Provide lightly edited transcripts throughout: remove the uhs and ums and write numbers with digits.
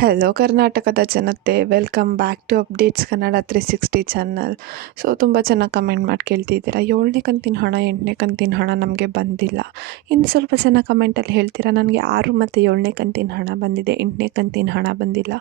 Hello ಕರ್ನಾಟಕದ ಜನತೆ, welcome back to updates Kannada 360 channel. So ತುಂಬ ಚೆನ್ನಾಗಿ ಕಮೆಂಟ್ ಮಾಡಿ ಕೇಳ್ತಿದ್ದೀರಾ, 7ನೇ ಕಂತಿನ ಹಣ 8ನೇ ಕಂತಿನ ಹಣ ನಮಗೆ ಬಂದಿಲ್ಲ. ಇನ್ನು ಸ್ವಲ್ಪ ಜನ ಕಮೆಂಟಲ್ಲಿ ಹೇಳ್ತೀರಾ ನನಗೆ 6 ಮತ್ತು 7ನೇ ಕಂತಿನ ಹಣ ಬಂದಿದೆ, 8ನೇ ಕಂತಿನ ಹಣ ಬಂದಿಲ್ಲ.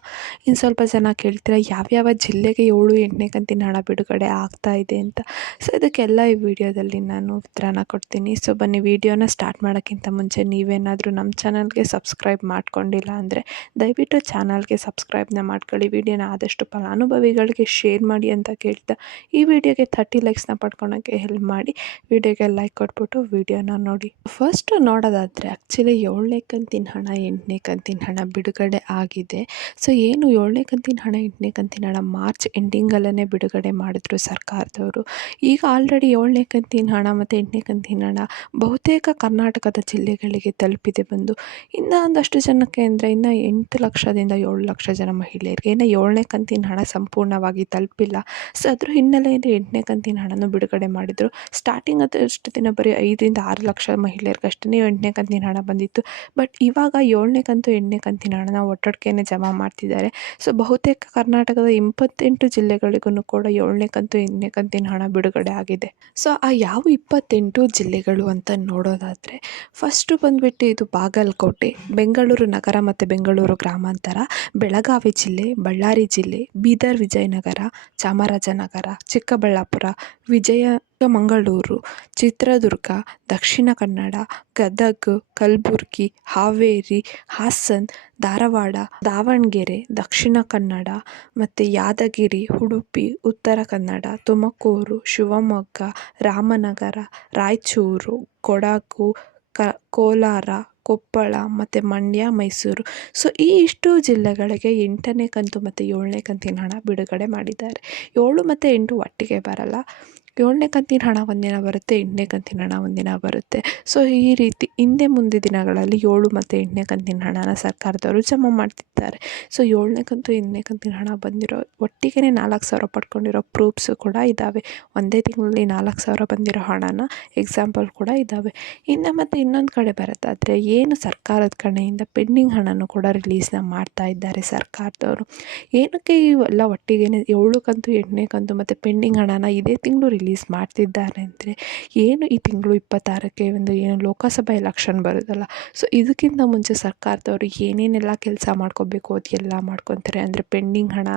ಇನ್ನು ಸ್ವಲ್ಪ ಜನ ಕೇಳ್ತೀರಾ ಯಾವ್ಯಾವ ಜಿಲ್ಲೆಗೆ 7, 8ನೇ ಕಂತಿನ ಹಣ ಬಿಡುಗಡೆ ಆಗ್ತಾ ಇದೆ ಅಂತ. ಸೊ ಇದಕ್ಕೆಲ್ಲ ಈ ವಿಡಿಯೋದಲ್ಲಿ ನಾನು ಉತ್ತರನ ಕೊಡ್ತೀನಿ. ಸೊ ಬನ್ನಿ, ವಿಡಿಯೋನ ಸ್ಟಾರ್ಟ್ ಮಾಡೋಕ್ಕಿಂತ ಮುಂಚೆ ನೀವೇನಾದರೂ ನಮ್ಮ ಚಾನಲ್ಗೆ ಸಬ್ಸ್ಕ್ರೈಬ್ ಮಾಡ್ಕೊಂಡಿಲ್ಲ ಅಂದರೆ ದಯವಿಟ್ಟು ಚಾನಲ್ಗೆ ಸಬ್ಸ್ಕ್ರೈಬ್ನ ಮಾಡ್ಕೊಳ್ಳಿ. ವಿಡಿಯೋನ ಆದಷ್ಟು ಫಲಾನುಭವಿಗಳಿಗೆ ಶೇರ್ ಮಾಡಿ ಅಂತ ಕೇಳ್ತಾ, ಈ ವಿಡಿಯೋಗೆ 30 ಲೈಕ್ಸ್ನ ಪಡ್ಕೊಳಕ್ಕೆ ಹೆಲ್ಪ್ ಮಾಡಿ. ವಿಡಿಯೋಗೆ ಲೈಕ್ ಕೊಟ್ಬಿಟ್ಟು ವಿಡಿಯೋನ ನೋಡಿ. ಫಸ್ಟ್ ನೋಡೋದಾದರೆ ಆ್ಯಕ್ಚುಲಿ 7ನೇ ಕಂತಿನ ಹಣ 8ನೇ ಕಂತಿನ ಹಣ ಬಿಡುಗಡೆ ಆಗಿದೆ. ಸೊ ಏನು 7ನೇ ಕಂತಿನ ಹಣ 8ನೇ ಕಂತಿನ ಹಣ ಮಾರ್ಚ್ ಎಂಡಿಂಗಲ್ಲೇ ಬಿಡುಗಡೆ ಮಾಡಿದ್ರು ಸರ್ಕಾರದವರು. ಈಗ ಆಲ್ರೆಡಿ 7ನೇ ಕಂತಿನ ಹಣ ಮತ್ತು 8ನೇ ಕಂತಿನ ಹಣ ಬಹುತೇಕ ಕರ್ನಾಟಕದ ಜಿಲ್ಲೆಗಳಿಗೆ ತಲುಪಿದೆ ಬಂದು. ಇನ್ನು ಒಂದಷ್ಟು ಜನಕ್ಕೆ ಅಂದರೆ ಇನ್ನು 8 ಲಕ್ಷದಿಂದ 7 ಲಕ್ಷ ಜನ ಮಹಿಳೆಯರಿಗೆ ಇನ್ನು 7ನೇ ಕಂತಿನ ಹಣ ಸಂಪೂರ್ಣವಾಗಿ ತಲುಪಿಲ್ಲ. ಸೊ ಅದ್ರ ಹಿನ್ನೆಲೆಯಲ್ಲಿ 8ನೇ ಕಂತಿನ ಹಣನೂ ಬಿಡುಗಡೆ ಮಾಡಿದರು. ಸ್ಟಾರ್ಟಿಂಗ್ ಅದಷ್ಟು ದಿನ ಬರೀ 5ರಿಂದ 6 ಲಕ್ಷ ಮಹಿಳೆಯರಿಗಷ್ಟೇ 8ನೇ ಕಂತಿನ ಹಣ ಬಂದಿತ್ತು. ಬಟ್ ಇವಾಗ 7ನೇ ಕಂತು 8ನೇ ಕಂತಿನ ಹಣನ ಒಟ್ಟೊಟ್ಟಿಗೆ ಜಮಾ ಮಾಡ್ತಿದ್ದಾರೆ. ಸೊ ಬಹುತೇಕ ಕರ್ನಾಟಕದ 28 ಜಿಲ್ಲೆಗಳಿಗೂ ಕೂಡ 7ನೇ ಕಂತು 8ನೇ ಕಂತಿನ ಹಣ ಬಿಡುಗಡೆ ಆಗಿದೆ. ಸೊ ಆ ಯಾವ 28 ಜಿಲ್ಲೆಗಳು ಅಂತ ನೋಡೋದಾದರೆ ಫಸ್ಟು ಬಂದುಬಿಟ್ಟು ಇದು ಬಾಗಲಕೋಟೆ, ಬೆಂಗಳೂರು ನಗರ ಮತ್ತು ಬೆಂಗಳೂರು ಗ್ರಾಮಾಂತರ, ಬೆಳಗಾವಿ ಜಿಲ್ಲೆ, ಬಳ್ಳಾರಿ ಜಿಲ್ಲೆ, ಬೀದರ್, ವಿಜಯನಗರ, ಚಾಮರಾಜನಗರ, ಚಿಕ್ಕಬಳ್ಳಾಪುರ, ಮಂಗಳೂರು, ಚಿತ್ರದುರ್ಗ, ದಕ್ಷಿಣ ಕನ್ನಡ, ಗದಗ, ಕಲಬುರಗಿ, ಹಾವೇರಿ, ಹಾಸನ, ಧಾರವಾಡ, ದಾವಣಗೆರೆ, ದಕ್ಷಿಣ ಕನ್ನಡ ಮತ್ತು ಯಾದಗಿರಿ, ಉಡುಪಿ, ಉತ್ತರ ಕನ್ನಡ, ತುಮಕೂರು, ಶಿವಮೊಗ್ಗ, ರಾಮನಗರ, ರಾಯಚೂರು, ಕೊಡಗು, ಕೋಲಾರ, ಕೊಪ್ಪಳ ಮತ್ತು ಮಂಡ್ಯ, ಮೈಸೂರು. ಸೊ ಇಷ್ಟು ಜಿಲ್ಲೆಗಳಿಗೆ 8ನೇ ಕಂತು ಮತ್ತು 7ನೇ ಕಂತಿನ ಹಣ ಬಿಡುಗಡೆ ಮಾಡಿದ್ದಾರೆ. 7 ಮತ್ತು 8 ಒಟ್ಟಿಗೆ ಬರಲ್ಲ. 7ನೇ ಕಂತಿನ ಹಣ ಒಂದಿನ ಬರುತ್ತೆ, 8ನೇ ಕಂತಿನ ಹಣ ಒಂದಿನ ಬರುತ್ತೆ. ಸೊ ಈ ರೀತಿ ಹಿಂದೆ ಮುಂದೆ ದಿನಗಳಲ್ಲಿ 7 ಮತ್ತು 8ನೇ ಕಂತಿನ ಹಣನ ಸರ್ಕಾರದವರು ಜಮಾ ಮಾಡ್ತಿದ್ದಾರೆ. ಸೊ 7ನೇ ಕಂತು 8ನೇ ಕಂತಿನ ಹಣ ಬಂದಿರೋ ಒಟ್ಟಿಗೆ 4,000 ಪಡ್ಕೊಂಡಿರೋ ಪ್ರೂಫ್ಸು ಕೂಡ ಇದ್ದಾವೆ. ಒಂದೇ ತಿಂಗಳಲ್ಲಿ 4,000 ಬಂದಿರೋ ಹಣನ ಎಕ್ಸಾಂಪಲ್ ಕೂಡ ಇದ್ದಾವೆ. ಇನ್ನು ಮತ್ತು ಇನ್ನೊಂದು ಕಡೆ ಬರೋದಾದರೆ ಏನು ಸರ್ಕಾರದ ಕಡೆಯಿಂದ ಪೆಂಡಿಂಗ್ ಹಣನೂ ಕೂಡ ರಿಲೀಸ್ನ ಮಾಡ್ತಾ ಇದ್ದಾರೆ ಸರ್ಕಾರದವರು. ಏನಕ್ಕೆ ಇವೆಲ್ಲ ಒಟ್ಟಿಗೆ 7 ಕಂತು 8ನೇ ಕಂತು ಮತ್ತು ಪೆಂಡಿಂಗ್ ಹಣನ ಇದೇ ತಿಂಗಳು ರಿಲೀಸ್ ಮಾಡ್ತಿದ್ದಾರೆ ಅಂದರೆ, ಏನು ಈ ತಿಂಗಳು 26ಕ್ಕೆ ಒಂದು ಏನು ಲೋಕಸಭಾ ಎಲೆಕ್ಷನ್ ಬರೋದಲ್ಲ. ಸೊ ಇದಕ್ಕಿಂತ ಮುಂಚೆ ಸರ್ಕಾರದವರು ಏನೇನೆಲ್ಲ ಕೆಲಸ ಮಾಡ್ಕೋಬೇಕು ಅದೆಲ್ಲ ಮಾಡ್ಕೊತಾರೆ. ಅಂದರೆ ಪೆಂಡಿಂಗ್ ಹಣ,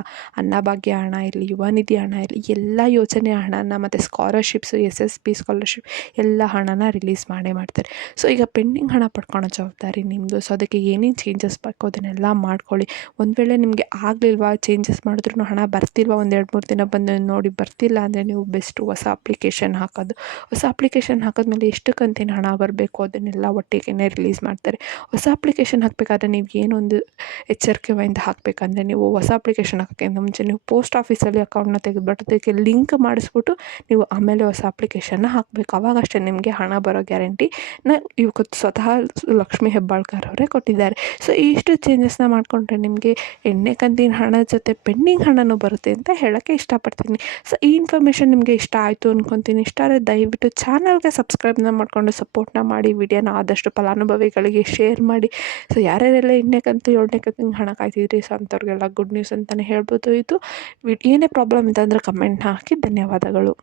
ಅನ್ನಭಾಗ್ಯ ಹಣ ಇರಲಿ, ಯುವ ನಿಧಿ ಹಣ ಇರಲಿ, ಎಲ್ಲ ಯೋಜನೆ ಹಣನ ಮತ್ತು ಸ್ಕಾಲರ್ಶಿಪ್ಸು, SSB ಸ್ಕಾಲರ್ಶಿಪ್ ಎಲ್ಲ ಹಣನ ರಿಲೀಸ್ ಮಾಡ್ತಾರೆ. ಸೊ ಈಗ ಪೆಂಡಿಂಗ್ ಹಣ ಪಡ್ಕೊಳೋ ಜವಾಬ್ದಾರಿ ನಿಮ್ಮದು. ಸೊ ಅದಕ್ಕೆ ಏನೇನು ಚೇಂಜಸ್ ಬೇಕು ಅದನ್ನೆಲ್ಲ ಮಾಡ್ಕೊಳ್ಳಿ. ಒಂದು ವೇಳೆ ನಿಮಗೆ ಆಗಲಿಲ್ವಾ, ಚೇಂಜಸ್ ಮಾಡಿದ್ರೂ ಹಣ ಬರ್ತಿಲ್ವ, ಒಂದು 2-3 ದಿನ ಬಂದು ನೋಡಿ ಬರ್ತಿಲ್ಲ ಅಂದರೆ ನೀವು ಬೆಸ್ಟು ಹೊಸ ಅಪ್ಲಿಕೇಶನ್ ಹಾಕೋದು. ಹೊಸ ಅಪ್ಲಿಕೇಶನ್ ಹಾಕಿದ್ಮೇಲೆ ಎಷ್ಟು ಕಂತಿನ ಹಣ ಬರಬೇಕು ಅದನ್ನೆಲ್ಲ ಒಟ್ಟಿಗೆ ರಿಲೀಸ್ ಮಾಡ್ತಾರೆ. ಹೊಸ ಅಪ್ಲಿಕೇಶನ್ ಹಾಕಬೇಕಾದ್ರೆ ನೀವು ಏನೊಂದು ಎಚ್ಚರಿಕೆಯಿಂದ ಹಾಕಬೇಕಂದ್ರೆ, ನೀವು ಹೊಸ ಅಪ್ಲಿಕೇಶನ್ ಹಾಕೋಕ್ಕಿಂತ ಮುಂಚೆ ನೀವು ಪೋಸ್ಟ್ ಆಫೀಸಲ್ಲಿ ಅಕೌಂಟ್ನ ತೆಗೆದುಬಿಟ್ಟು ಅದಕ್ಕೆ ಲಿಂಕ್ ಮಾಡಿಸ್ಬಿಟ್ಟು ನೀವು ಆಮೇಲೆ ಹೊಸ ಅಪ್ಲಿಕೇಶನ್ನ ಹಾಕಬೇಕು. ಅವಾಗಷ್ಟೇ ನಿಮಗೆ ಹಣ ಬರೋ ಗ್ಯಾರಂಟಿನ ಇವಾಗ ಸ್ವತಃ ಲಕ್ಷ್ಮೀ ಹೆಬ್ಬಾಳ್ಕರ್ ಅವರೇ ಕೊಟ್ಟಿದ್ದಾರೆ. ಸೊ ಇಷ್ಟು ಚೇಂಜಸ್ನ ಮಾಡಿಕೊಂಡ್ರೆ ನಿಮಗೆ 8ನೇ ಕಂತಿನ ಹಣ ಜೊತೆ ಪೆಂಡಿಂಗ್ ಹಣನೂ ಬರುತ್ತೆ ಅಂತ ಹೇಳೋಕ್ಕೆ ಇಷ್ಟಪಡ್ತೀನಿ. ಸೊ ಈ ಇನ್ಫಾರ್ಮೇಷನ್ ನಿಮಗೆ ಇಷ್ಟ ಆಯಿತು ಅಂದ್ಕೊತೀನಿ. ಇಷ್ಟ ಆದರೆ ದಯವಿಟ್ಟು ಚಾನಲ್ಗೆ ಸಬ್ಸ್ಕ್ರೈಬ್ನ ಮಾಡಿಕೊಂಡು ಸಪೋರ್ಟ್ನ ಮಾಡಿ. ವಿಡಿಯೋನ ಆದಷ್ಟು ಫಲಾನುಭವಿಗಳಿಗೆ ಶೇರ್ ಮಾಡಿ. ಸೊ ಯಾರ್ಯಾರೆಲ್ಲ 8ನೇ ಕಂತು 7ನೇ ಕಂತಿನ ಹಣ ಕಾಯ್ತಿದ್ರಿ, ಸೊ ಅಂಥವ್ರಿಗೆಲ್ಲ ಗುಡ್ ನ್ಯೂಸ್ ಅಂತಲೇ ಹೇಳ್ಬೋದು. ಇದು ಏನೇ ಪ್ರಾಬ್ಲಮ್ ಇದೆ ಅಂದರೆ ಕಮೆಂಟ್ನ ಹಾಕಿ. ಧನ್ಯವಾದಗಳು.